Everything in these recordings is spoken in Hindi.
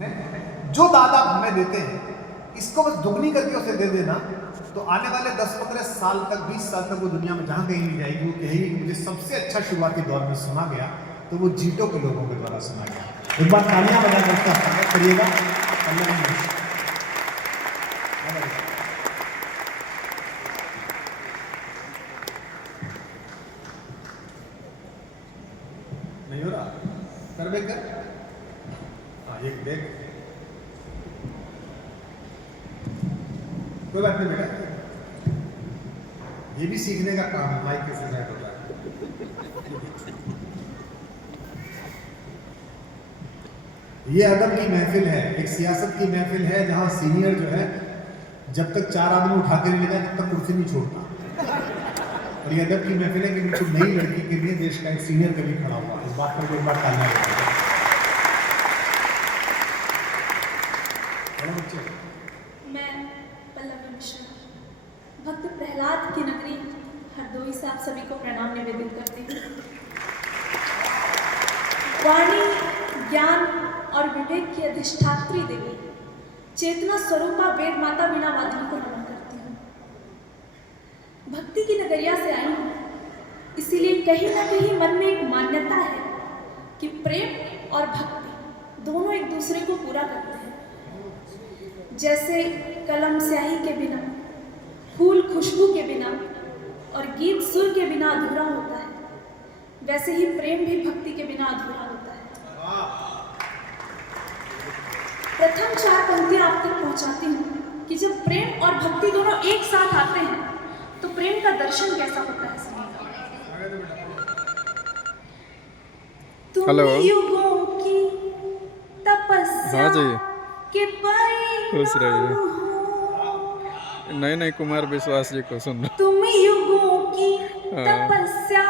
जो दादा हमें देते हैं इसको बस दुगनी करके उसे दे देना, तो आने वाले 10-15 साल तक 20 साल तक वो दुनिया में जहाँ कहीं भी जाएगी वो कहेगी कि मुझे सबसे अच्छा शुरुआती दौर में सुना गया तो वो जीटो के लोगों के द्वारा सुना गया। एक बार तालियां बजाकर उसका स्वागत करिएगा। नहीं हो रहा कर बेकर। हाँ एक देख, कोई बात नहीं बेटा, ये भी सीखने का काम है, माइक कैसे सेट होता है। ये अदब की महफिल है, एक सियासत की महफिल है जहां सीनियर जो है जब तक 4 आदमी उठा के नहीं ले जाए तब तक कुर्सी नहीं छोड़ता। और ये अदब की महफिल है कि बिल्कुल नई लड़की के लिए देश का एक सीनियर कभी खड़ा हुआ, इस बात पर एक बार तालियां बजाइए। मैं पल्लवी मिश्रा भक्त प्रहलाद की नगरी हरदोई से आप सभी को प्रणाम निवेदित करती हूँ। वाणी, ज्ञान और विवेक की अधिष्ठात्री देवी चेतना स्वरूपा वेद माता वीणा वादिनी को नमन करती हूँ। भक्ति की नगरिया से आई हूँ, इसीलिए कहीं ना कहीं मन में एक मान्यता है कि प्रेम और भक्ति दोनों एक दूसरे को पूरा करते हैं। जैसे कलम स्याही के बिना, फूल खुशबू के बिना और गीत सुर के बिना अधूरा होता है, वैसे ही प्रेम भी भक्ति के बिना अधूरा होता है। प्रथम 4 पंक्तियां आप तक पहुंचाती हूँ कि जब प्रेम और भक्ति दोनों एक साथ आते हैं तो प्रेम का दर्शन कैसा होता है। हेलो, युगों की तपस्या हाँ जी, के खुश रहिए। नहीं कुमार विश्वास जी को सुन तुम युगों की तपस्या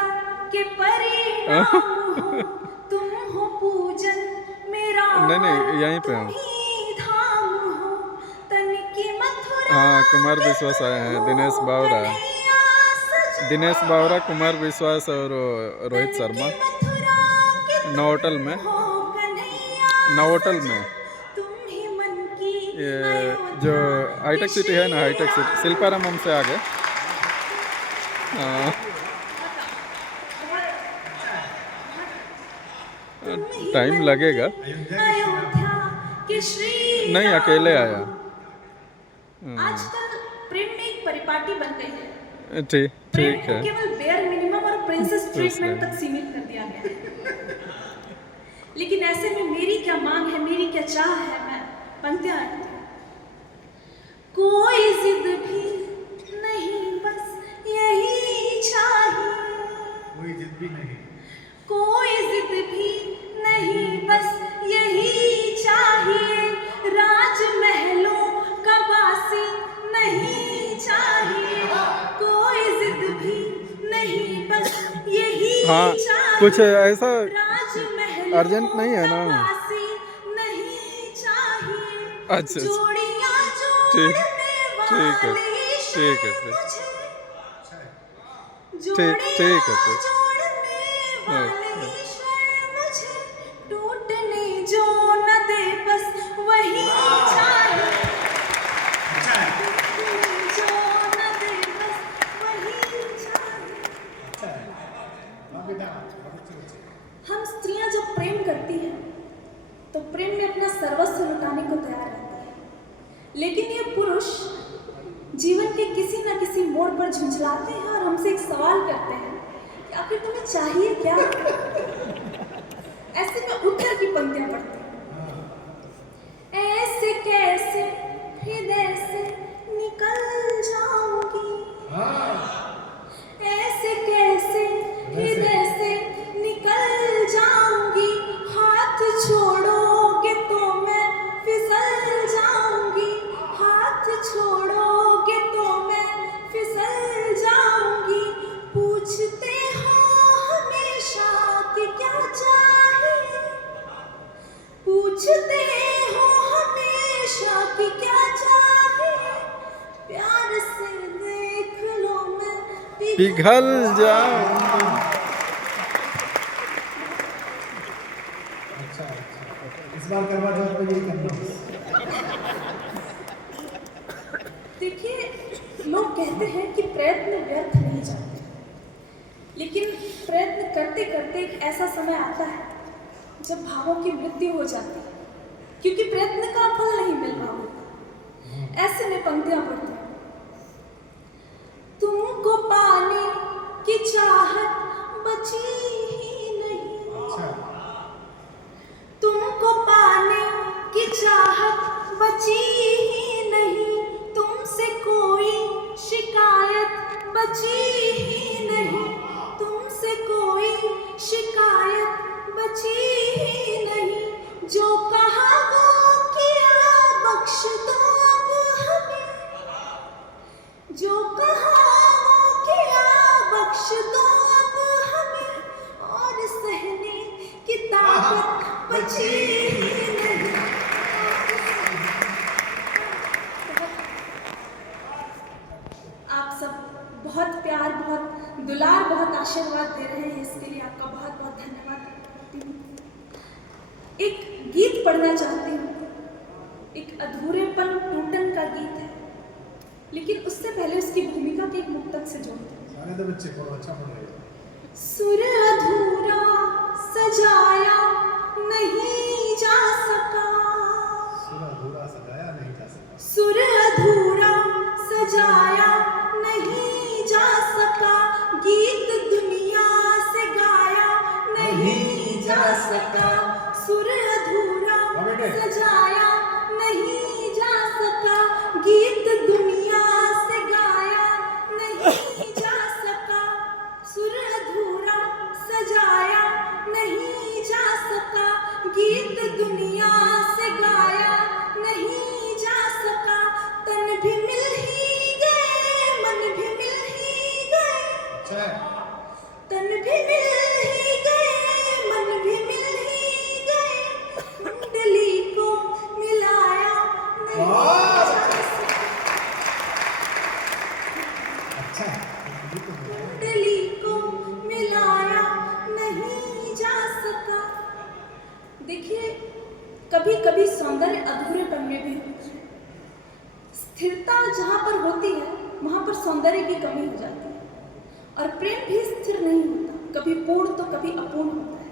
के परिणाम हो, तुम हो पूजन मेरा, नहीं यहीं पे हूँ। धाम हो तन की मथुरा। हाँ, कुमार विश्वास आए हैं, दिनेश बावरा, कुमार विश्वास और रोहित शर्मा नवोटल में। ये जो हाईटेक सिटी है ना, हाईटेक सिटी शिल्पारामम से आगे। टाइम लगेगा, नहीं अकेले आया। आजकल प्रेम में एक परिपाटी बन गई है। ठीक है, केवल बेयर मिनिमम और प्रिंसेस ट्रीटमेंट तक सीमित कर दिया गया है। लेकिन ऐसे में मेरी क्या मांग है, मेरी क्या चाह है, मैं पंक्तियां रखती हूँ। कोई जिद भी नहीं, बस यही चाहिए। कोई जिद भी नहीं, कोई जिद भी नहीं, बस यही चाहिए। राजमहलों का वासी नहीं चाहिए। कोई जिद भी नहीं, बस यही चाहिए। कुछ ऐसा राजमहलों अर्जेंट नहीं है ना? का वासी नहीं चाहिए। अच्छा, जोड़ियां ठीक है, ठीक है टूटने जो न दे, बस वही चाहिए। जो न दे, बस वही चाहिए। हम स्त्रियां जब प्रेम करती हैं तो प्रेम में अपना सर्वस्व लुटाने को तैयार रहती है, लेकिन ये पुरुष जीवन के किसी न किसी मोड़ पर झुंझलाते हैं और हमसे एक सवाल करते हैं कि आखिर तुम्हें चाहिए क्या। ऐसे में उत्तर की पंक्तियां पढ़ती हूँ। ऐसे कैसे हृदय से निकल जाऊंगी, ऐसे कैसे हृदय से निकल जाऊंगी। हाथ छोड़ोगे तो मैं फिसल जाऊंगी, हाथ छोड़ोगे तो मैं फिसल जाऊंगी। पूछते हो हमेशा कि क्या चाहिए, पूछते हो हमेशा कि क्या चाहिए। प्यार से देख लो मैं पिघल जाऊंगी। अच्छा, इस बार करवा चौथ पे यही करना बस। देखिए, लोग कहते हैं कि प्रयत्न व्यर्थ नहीं जाते, लेकिन प्रयत्न करते करते एक ऐसा समय आता है जब भावों की मृत्यु हो जाती है, क्योंकि प्रयत्न का फल नहीं मिल रहा होता। ऐसे में पंक्तियां पढ़ते हैं। तुमको पाने की चाहत बची ही नहीं, अच्छा, तुमको पाने की चाहत बची ही नहीं, तुमसे कोई शिकायत बची ही नहीं, तुमसे कोई शिकायत बची ही नहीं, जो कहा वो किया बख्श दो अब हमें, जो कहा वो किया बख्श दो अब हमें, और सहने की ताकत बची ही नहीं। आप सब बहुत प्यार, बहुत दुलार, बहुत आशीर्वाद दे रहे हैं, इसके लिए आपका बहुत बहुत धन्यवाद करती हूँ। एक गीत पढ़ना चाहती हूँ, एक अधूरेपन टूटन का गीत है, लेकिन उससे पहले उसकी भूमिका के एक मुक्तक से जोड़ते हैं। सारे तो बच्चे पढ़ो, अच्छा पढ़ रहे हो। सुर अधूरा सजाया नहीं जा सका, सुर अधूरा सजाया नहीं जा सका, सुर अधूरा सजाया नहीं जा सका, गीत दुनिया से गाया नहीं जा सका, सुर अधूरा सजाया नहीं जा सका, गीत दुनिया से गाया नहीं जा सका, सुर अधूरा सजाया नहीं जा सका, गीत दुनिया से गाया नहीं जा सका, तन भी मिल ही गए, मन भी मिल ही गए, अच्छा है। तन भी मिल ही गए, मन भी मिल ही गए, कुंडली को मिलाया नहीं जा सका, अच्छा है, ये तो है। कुंडली को मिलाया नहीं जा सका। देखिए, कभी कभी सौंदर्य अधूरेपन में भी होता है। स्थिरता जहाँ पर होती है वहाँ पर सौंदर्य की कमी हो जाती है, और प्रेम भी स्थिर नहीं होता, कभी पूर्ण तो कभी अपूर्ण होता है।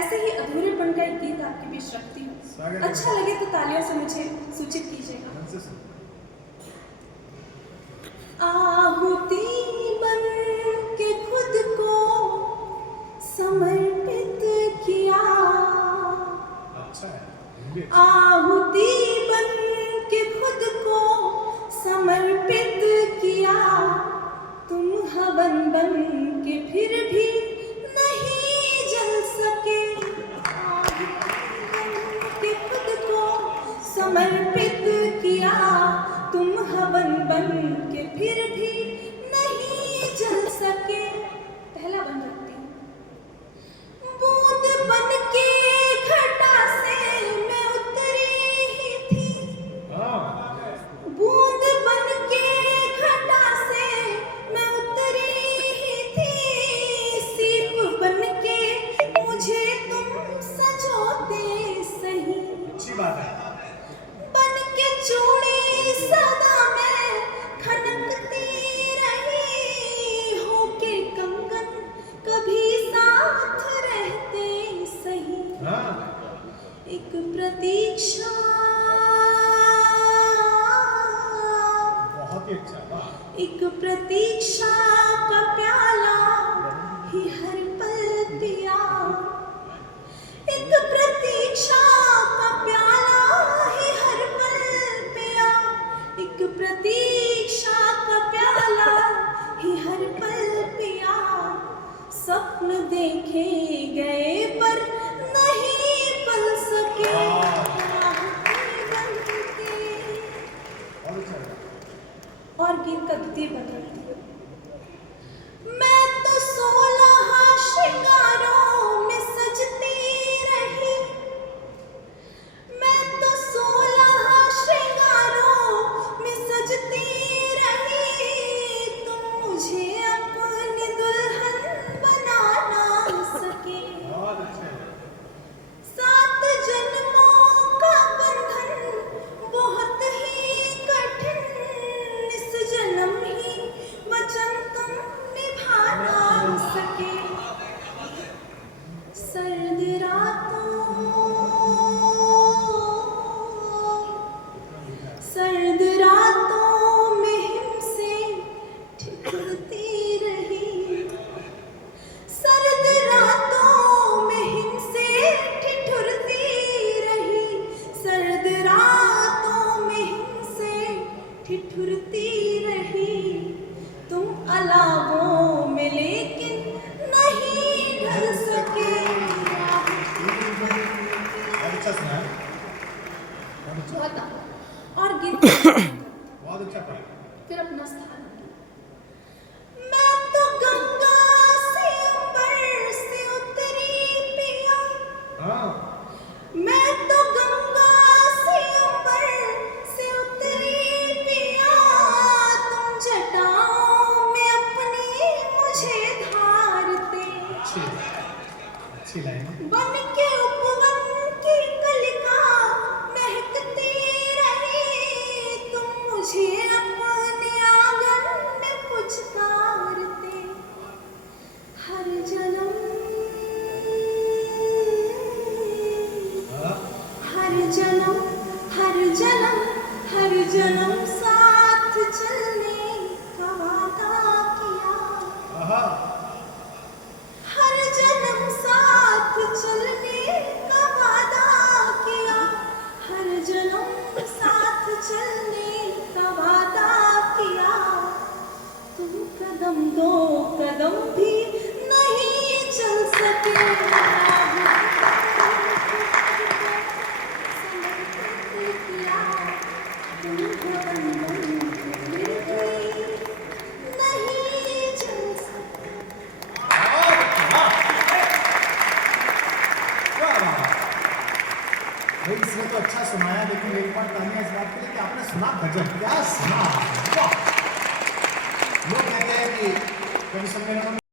ऐसे ही अधूरेपन का एक गीत आपके बीच रखती हूँ, अच्छा लगे तो तालियों से मुझे सूचित कीजिएगा। मन से सुनो। आहुति बन के खुद को समर्पित किया, अच्छा है, हिंदी अच्छी। आहुति बन के खुद को समर्पित किया, तुम हवन बन के फिर भी नहीं जल सके, आहुति बन के खुद को समर्पित किया, तुम हवन बन के फिर भी नहीं जल सके। पहला बन रखती हूँ। बूंद बन के घटा से मैं उतरी ही थी, हाँ, बूंद बन के घटा से मैं उतरी ही थी, सीप बन के मुझे तुम सजोते सही, अच्छी बात है। बन के चूड़ी सदा मैं खनकती रही, होके कंगन कभी साथ रहते सही, हाँ, एक प्रतीक्षा, बहुत ही अच्छा, वाह। एक प्रतीक्षा का प्याला ही हर पल पिया, एक प्रतीक्षा का प्याला ही हर पल पिया, एक प्रतीक्षा का प्याला ही हर पल पिया, स्वप्न देखे गए पर नहीं पल सके, आहुति बन के। और अच्छा है। और गीत का द्वितीय पद रखती हूँ। बहुत और गीत बहुत अच्छा पढ़ा। फिर अपना स्थान। मैं तो गंगा से अंबर से उतरी पिया, हाँ मैं तो गंगा से अंबर से उतरी पिया, तुम जटाओं में अपनी मुझे धारते, अच्छी लाइन है। बन के उपवन की कलिका महकते रहे, तुम मुझे अपने आंगन में पुचकारते, हर जन्म हाँ, हर जन्म हर जन्म हर जन्म साथ चलने का वादा किया, आहा, हर जन्म साथ चलने का वादा किया, हर जन्म साथ चलने का वादा किया, तुम कदम दो कदम भी नहीं चल सके, तुम कदम दो फिर भी नहीं चल सके। भाई इसने तो अच्छा सुनाया, लेकिन मेरे पास तालियां इस बात के लिए कि आपने सुना गजब, क्या सुना। वाह। लोग कहते हैं कि कवि सम्मेलनों में